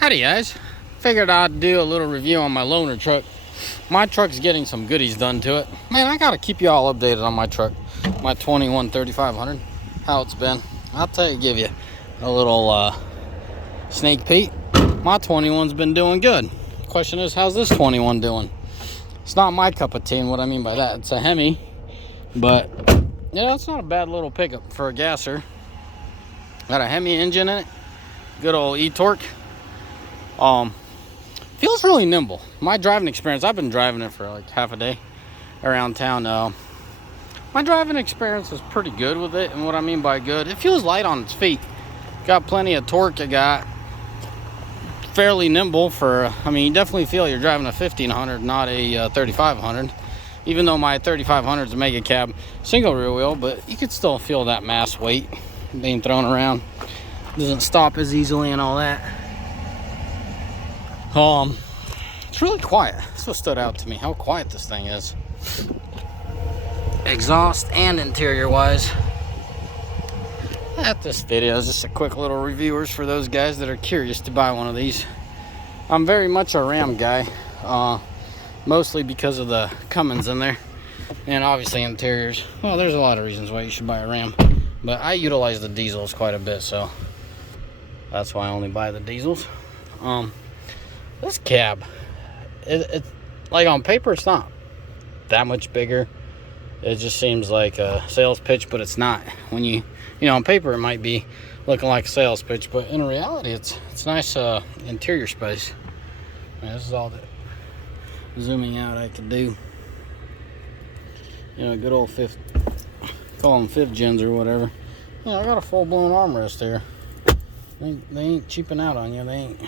Howdy guys, figured I'd do a little review on my loaner truck. My truck's getting some goodies done to it. Man, I gotta keep you all updated on my truck, my 21 3500, how it's been. I'll give you a little sneak peek. My 21's been doing good. Question is, how's this 21 doing? It's not my cup of tea, and what I mean by that, it's a Hemi, but you know, it's not a bad little pickup for a gasser. Got a Hemi engine in it, good old e-torque. Feels really nimble. My driving experience, I've been driving it for like half a day around town. My driving experience is pretty good with it, and what I mean by good, it feels light on its feet. Got plenty of torque. I got fairly nimble for, I mean, you definitely feel you're driving a 1500, not a 3500. Even though my 3500 is a mega cab single rear wheel, but you could still feel that mass weight being thrown around. Doesn't stop as easily and all that. It's really quiet. That's what stood out to me, how quiet this thing is. Exhaust and interior wise. This video is just a quick little reviewers for those guys that are curious to buy one of these. I'm very much a Ram guy, mostly because of the Cummins in there, and obviously interiors. Well, there's a lot of reasons why you should buy a Ram, but I utilize the diesels quite a bit, so that's why I only buy the diesels. This cab, it like on paper, it's not that much bigger. It just seems like a sales pitch, but it's not. When you know, on paper it might be looking like a sales pitch, but in reality it's nice interior space. This is all the zooming out I could do. You know, good old fifth, call them fifth gens or whatever. Yeah, I got a full-blown armrest here. They ain't cheaping out on you. They ain't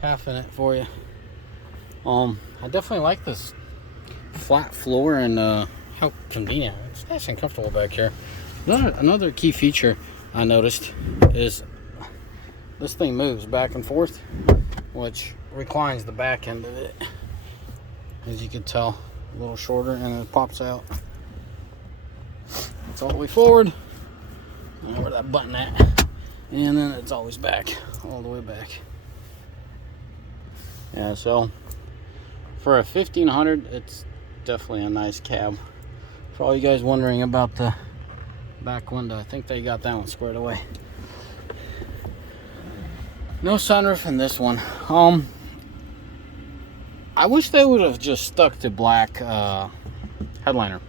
half in it for you. I definitely like this flat floor and how convenient. It's nice and comfortable back here. Another key feature I noticed is this thing moves back and forth, which reclines the back end of it, as you can tell, a little shorter, and it pops out. It's all the way forward. Where that button at? And then it's always back, all the way back. Yeah, so for a 1500, it's definitely a nice cab. For all you guys wondering about the back window, I think they got that one squared away. No sunroof in this one. I wish they would have just stuck to black headliner.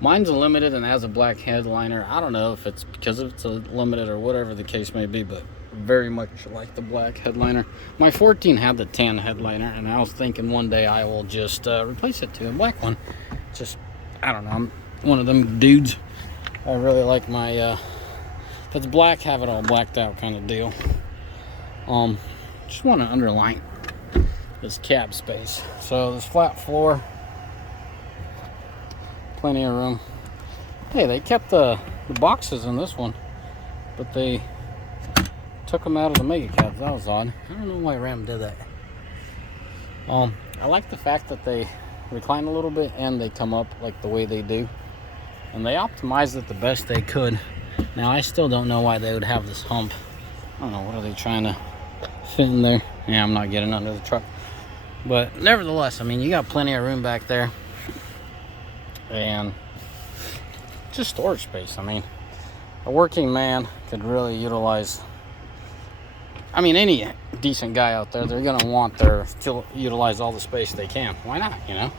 Mine's a limited and has a black headliner. I don't know if it's because it's a limited or whatever the case may be, but very much like the black headliner. My 14 had the tan headliner, and I was thinking one day I will just replace it to a black one. Just, I don't know, I'm one of them dudes. I really like my if it's black, have it all blacked out kind of deal. Just want to underline this cab space. So this flat floor, plenty of room. Hey, they kept the boxes in this one, but they took them out of the mega cabs. That was odd. I don't know why Ram did that. I like the fact that they recline a little bit and they come up like the way they do, and they optimized it the best they could. Now I still don't know why they would have this hump. I don't know, what are they trying to fit in there? Yeah, I'm not getting under the truck, but nevertheless, I mean, you got plenty of room back there, and just storage space. I mean, a working man could really utilize, I mean, any decent guy out there, they're gonna want to utilize all the space they can. Why not, you know?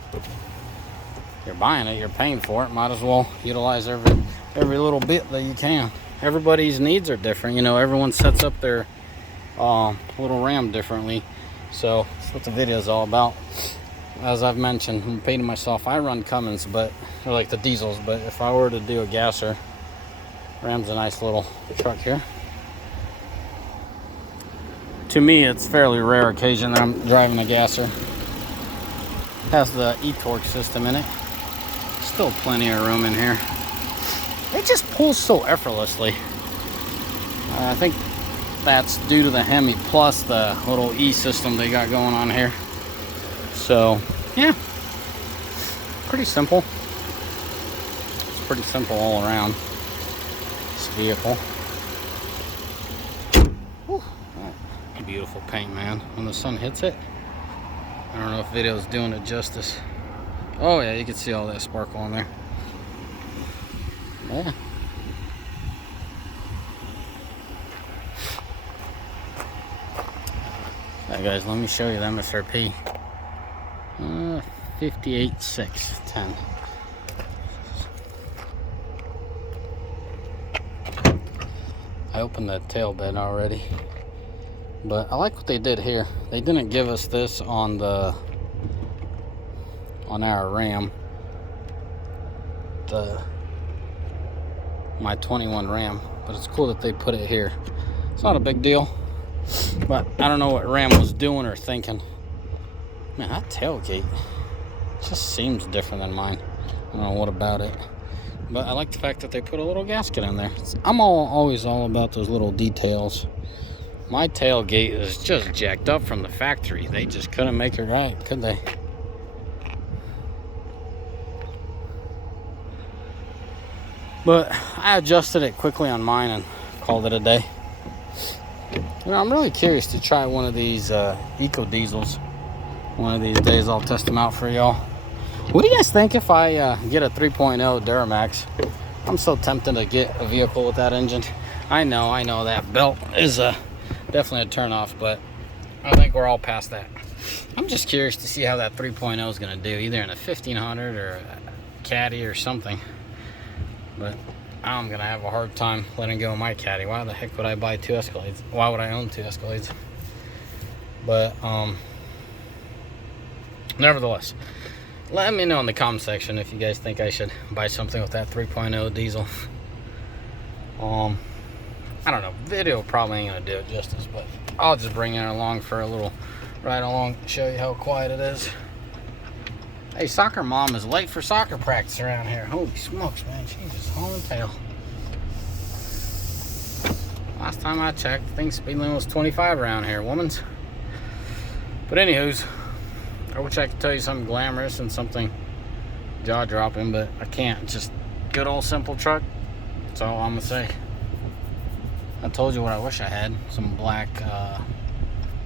You're buying it, you're paying for it, might as well utilize every little bit that you can. Everybody's needs are different, you know, everyone sets up their little Ram differently. So that's what the video is all about. As I've mentioned, I'm paying myself, I run Cummins, but they're like the diesels, but if I were to do a gasser, Ram's a nice little truck here. To me, it's fairly rare occasion that I'm driving a gasser. Has the e-torque system in it. Still plenty of room in here. It just pulls so effortlessly. I think that's due to the Hemi plus the little e-system they got going on here. So, yeah, pretty simple. It's pretty simple all around, this vehicle. Whew. Beautiful paint, man. When the sun hits it, I don't know if video's doing it justice. Oh yeah, you can see all that sparkle on there. Yeah. Alright guys, let me show you the MSRP. 58,610. I opened that tail bed already, but I like what they did here. They didn't give us this on our Ram, my 21 Ram, but it's cool that they put it here. It's not a big deal, but I don't know what Ram was doing or thinking. Man, that tailgate just seems different than mine. I don't know what about it, but I like the fact that they put a little gasket in there. I'm always all about those little details. My tailgate is just jacked up from the factory. They just couldn't make it right, could they? But I adjusted it quickly on mine and called it a day. You know, I'm really curious to try one of these eco diesels. One of these days I'll test them out for y'all. What do you guys think if I get a 3.0 Duramax? I'm so tempted to get a vehicle with that engine. I know that belt is definitely a turn off, but I think we're all past that. I'm just curious to see how that 3.0 is going to do, either in a 1500 or a Caddy or something. But I'm going to have a hard time letting go of my Caddy. Why the heck would I buy 2 Escalades? Why would I own 2 Escalades? But, nevertheless, let me know in the comment section if you guys think I should buy something with that 3.0 diesel. I don't know. Video probably ain't going to do it justice, but I'll just bring it along for a little ride along, show you how quiet it is. Hey, soccer mom is late for soccer practice around here. Holy smokes, man. She's just hauling tail. Last time I checked, I think speed limit was 25 around here, woman's. But anywho's, I wish I could tell you something glamorous and something jaw-dropping, but I can't. Just good old simple truck. That's all I'm going to say. I told you what I wish I had. Some black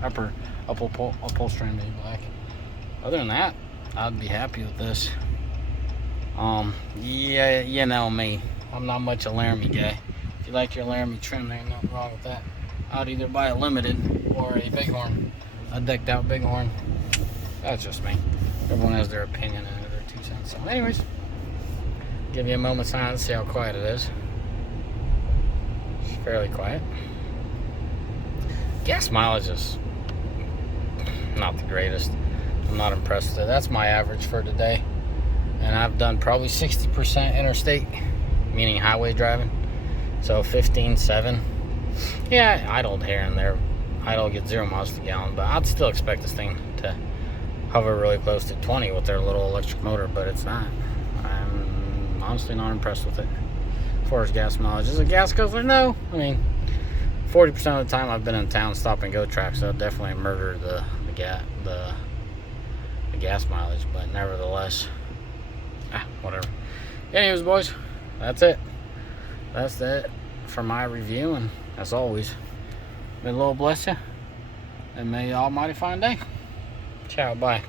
upper upholstery and black. Other than that, I'd be happy with this. Yeah, you know me. I'm not much a Laramie guy. If you like your Laramie trim, there ain't nothing wrong with that. I'd either buy a Limited or a Bighorn. A decked out Bighorn. That's just me. Everyone has their opinion and their 2 cents. So anyways, give you a moment's time to see how quiet it is. It's fairly quiet. Gas mileage is not the greatest. I'm not impressed with it. That's my average for today. And I've done probably 60% interstate, meaning highway driving. So 15.7. Yeah, I idled here and there. Idle get 0 miles to the gallon, but I'd still expect this thing to hover really close to 20 with their little electric motor, but it's not. I'm honestly not impressed with it. As far as gas mileage, is it gas guzzler? No. I mean, 40% of the time I've been in town stop and go tracks, so I'd definitely murder the gas mileage, but nevertheless, whatever. Anyways, boys, that's it. That's it for my review, and as always, may the Lord bless you, and may you almighty find day. Ciao, bye.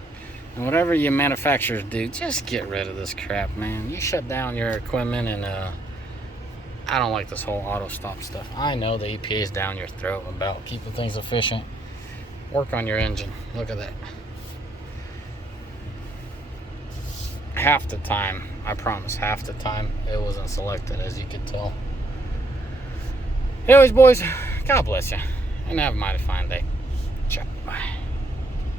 And whatever you manufacturers do, just get rid of this crap, man. You shut down your equipment, and I don't like this whole auto stop stuff. I know the EPA is down your throat about keeping things efficient. Work on your engine. Look at that. Half the time, I promise, half the time it wasn't selected, as you could tell. Anyways, boys, God bless you, and have a mighty fine day. Ciao. Bye.